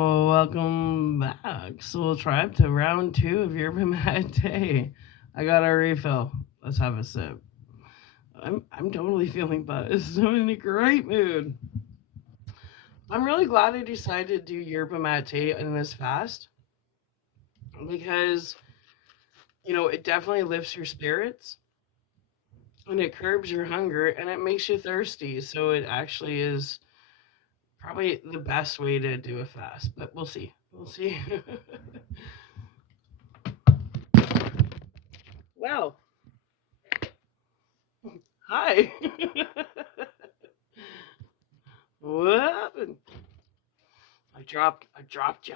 Oh, welcome back, Soul Tribe, to round two of your Mate. I got a refill. Let's have a sip. I'm totally feeling buzzed. I'm in a great mood. I'm really glad I decided to do yerba mate in this fast because it definitely lifts your spirits and it curbs your hunger and it makes you thirsty. So it actually is probably the best way to do a fast. But we'll see. We'll see. Well, hi. What happened? I dropped you.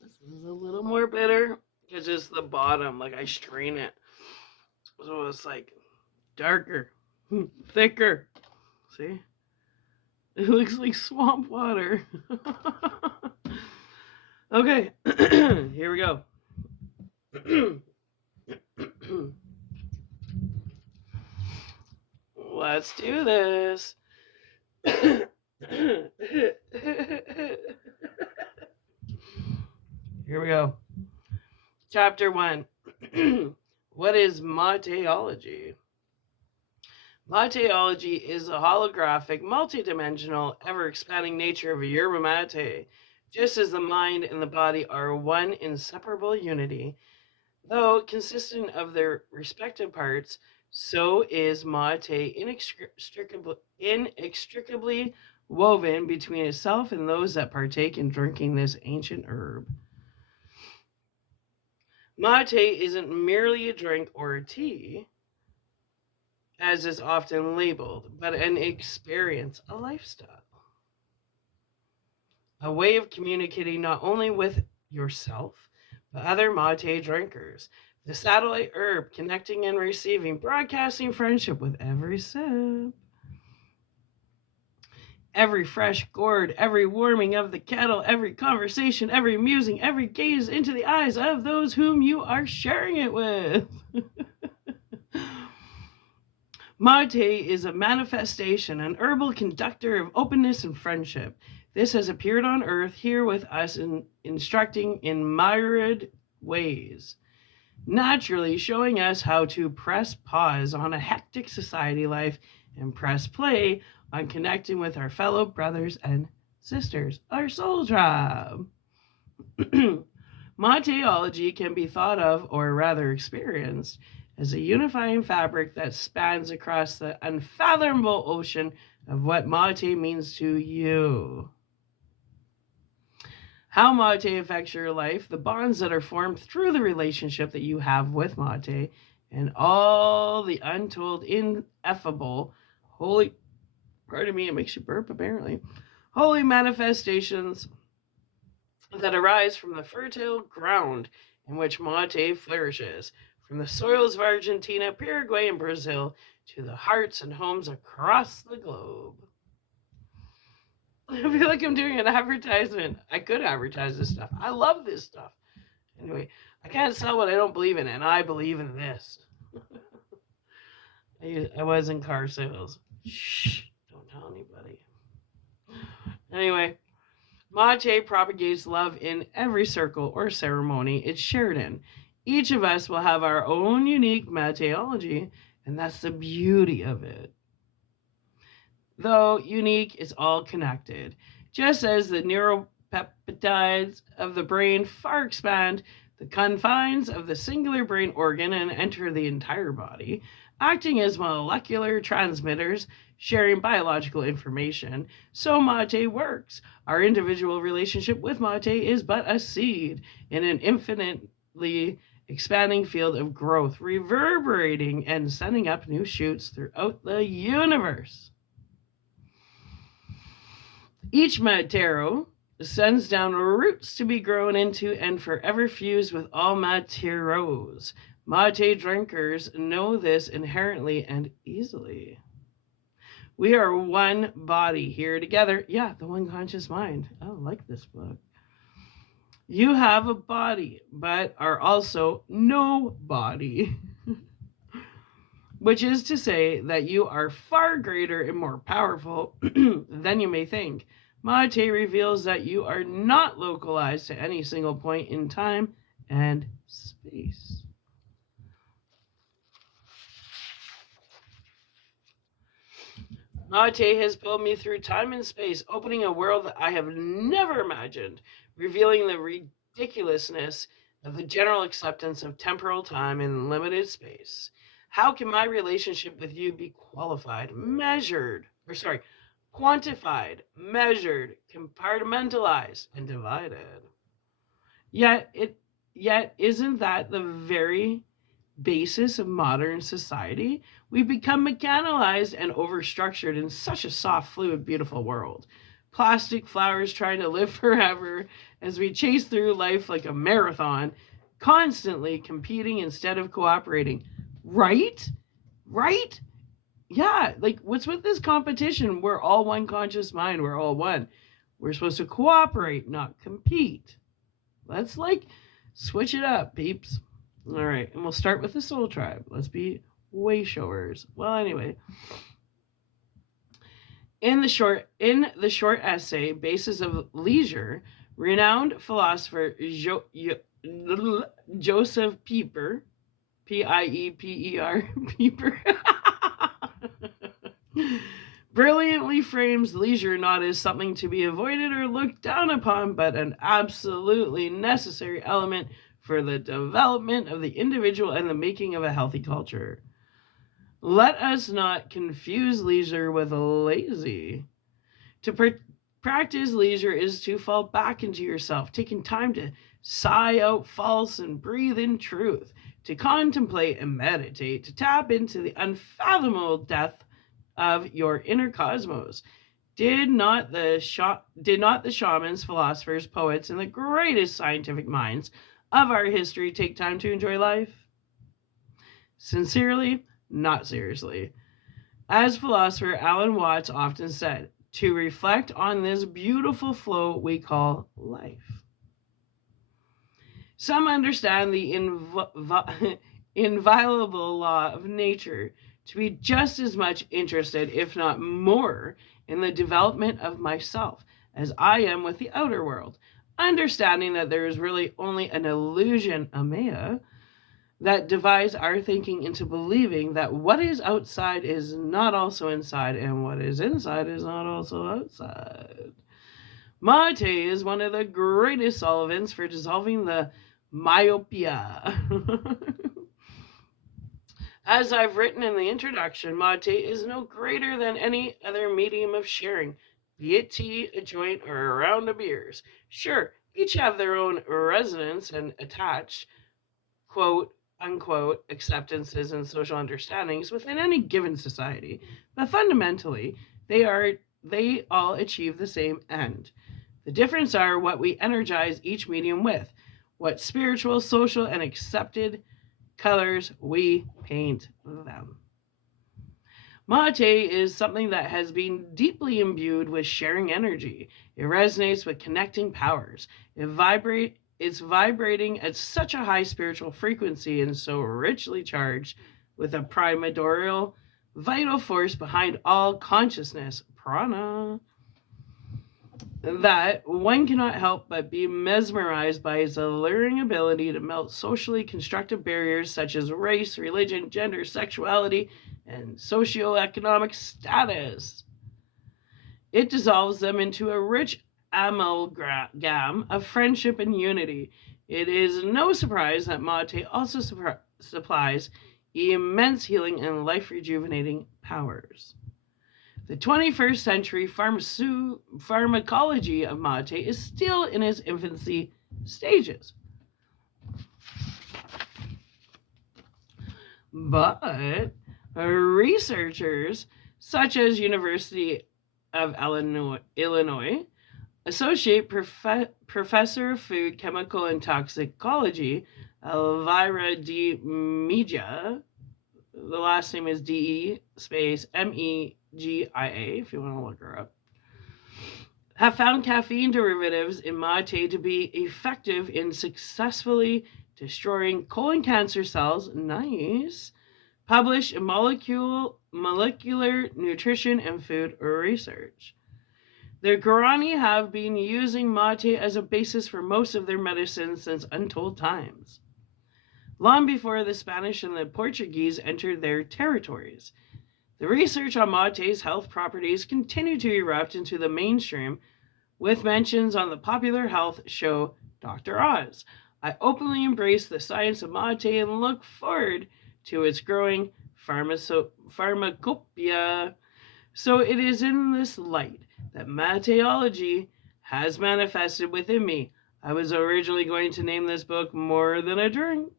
This is a little more bitter because it's the bottom. Like I strain it, so it's like darker, thicker. See, it looks like swamp water. Okay, here we go. Let's do this. Here we go. Chapter 1. What is Mateology? Mateology is the holographic, multidimensional, ever-expanding nature of yerba mate. Just as the mind and the body are one inseparable unity, though consistent of their respective parts, so is mate inextricably woven between itself and those that partake in drinking this ancient herb. Mate isn't merely a drink or a tea, as is often labeled, but an experience, a lifestyle, a way of communicating not only with yourself, but other mate drinkers. The satellite herb connecting and receiving, broadcasting friendship with every sip. Every fresh gourd, every warming of the kettle, every conversation, every musing, every gaze into the eyes of those whom you are sharing it with. Mate is a manifestation, an herbal conductor of openness and friendship. This has appeared on earth here with us instructing in myriad ways, naturally showing us how to press pause on a hectic society life and press play on connecting with our fellow brothers and sisters, our soul tribe. Mateology can be thought of, or rather experienced, as a unifying fabric that spans across the unfathomable ocean of what mate means to you. How mate affects your life, the bonds that are formed through the relationship that you have with mate, and all the untold, ineffable, holy, pardon me, it makes you burp apparently, holy manifestations that arise from the fertile ground in which mate flourishes, from the soils of Argentina, Paraguay, and Brazil to the hearts and homes across the globe. I feel like I'm doing an advertisement. I could advertise this stuff. I love this stuff. Anyway, I can't sell what I don't believe in, and I believe in this. I was in car sales. Shh, don't tell anybody. Anyway, mate propagates love in every circle or ceremony it's shared in. Each of us will have our own unique mateology, and that's the beauty of it. Though unique, it's all connected. Just as the neuropeptides of the brain far expand the confines of the singular brain organ and enter the entire body, acting as molecular transmitters, sharing biological information, so mate works. Our individual relationship with mate is but a seed in an infinitely expanding field of growth, reverberating and sending up new shoots throughout the universe. Each Matero sends down roots to be grown into and forever fused with all Materos. Mate drinkers know this inherently and easily. We are one body here together. Yeah, the one conscious mind. I like this book. You have a body, but are also no body. which is to say that you are far greater and more powerful than you may think. Mate reveals that you are not localized to any single point in time and space. Mate has pulled me through time and space, opening a world that I have never imagined, revealing the ridiculousness of the general acceptance of temporal time and limited space. How can my relationship with you be quantified, measured, compartmentalized, and divided? Yet it yet isn't that the very basis of modern society? We've become mechanized and overstructured in such a soft, fluid, beautiful world. Plastic flowers trying to live forever as we chase through life like a marathon, constantly competing instead of cooperating. Right? Right? Yeah, like what's with this competition? We're all one conscious mind, we're all one. We're supposed to cooperate, not compete. Let's switch it up, peeps. All right, and we'll start with the Soul Tribe. Let's be way showers. Well, anyway, in the short essay "Basis of Leisure," renowned philosopher Joseph Pieper, Pieper, Pieper, brilliantly frames leisure not as something to be avoided or looked down upon, but an absolutely necessary element for the development of the individual and the making of a healthy culture. Let us not confuse leisure with lazy. To practice leisure is to fall back into yourself, taking time to sigh out false and breathe in truth, to contemplate and meditate, to tap into the unfathomable depth of your inner cosmos. Did not the shamans, philosophers, poets, and the greatest scientific minds of our history take time to enjoy life? Sincerely, not seriously. As philosopher Alan Watts often said, to reflect on this beautiful flow we call life. Some understand the inviolable law of nature to be just as much interested, if not more, in the development of myself as I am with the outer world, understanding that there is really only an illusion, Amaya, that divides our thinking into believing that what is outside is not also inside, and what is inside is not also outside. Mate is one of the greatest solvents for dissolving the myopia. As I've written in the introduction, mate is no greater than any other medium of sharing, be it tea, a joint, or a round of beers. Sure, each have their own resonance and attached, quote unquote, acceptances and social understandings within any given society, but fundamentally, they all achieve the same end. The difference are what we energize each medium with, what spiritual, social, and accepted colors we paint them. Mate is something that has been deeply imbued with sharing energy. It resonates with connecting powers. It's vibrating at such a high spiritual frequency and so richly charged with a primordial, vital force behind all consciousness, prana, that one cannot help but be mesmerized by its alluring ability to melt socially constructed barriers such as race, religion, gender, sexuality, and socioeconomic status. It dissolves them into a rich amalgam of friendship and unity. It is no surprise that mate also supplies immense healing and life rejuvenating powers. The 21st century pharmacology of mate is still in its infancy stages. But researchers such as University of Illinois, Associate Professor of Food, Chemical, and Toxicology, Elvira D. Megia, the last name is D-E space M-E-G-I-A, if you want to look her up, have found caffeine derivatives in mate to be effective in successfully destroying colon cancer cells, nice, published in molecular nutrition and food research. The Guarani have been using mate as a basis for most of their medicines since untold times, long before the Spanish and the Portuguese entered their territories. The research on mate's health properties continued to erupt into the mainstream, with mentions on the popular health show Dr. Oz. I openly embrace the science of mate and look forward to its growing pharmacopoeia. So it is in this light that MATEOLOgy has manifested within me. I was originally going to name this book More Than a Drink,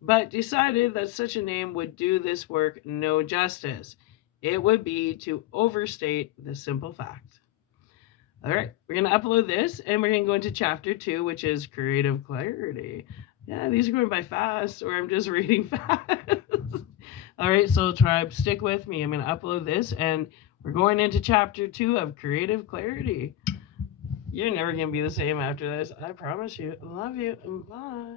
but decided that such a name would do this work no justice. It would be to overstate the simple fact. All right, we're going to upload this, and we're going to go into chapter 2, which is creative clarity. Yeah, these are going by fast, or I'm just reading fast. All right, Soul Tribe, stick with me. I'm going to upload this, and we're going into chapter 2 of creative clarity. You're never going to be the same after this. I promise you. Love you, and bye.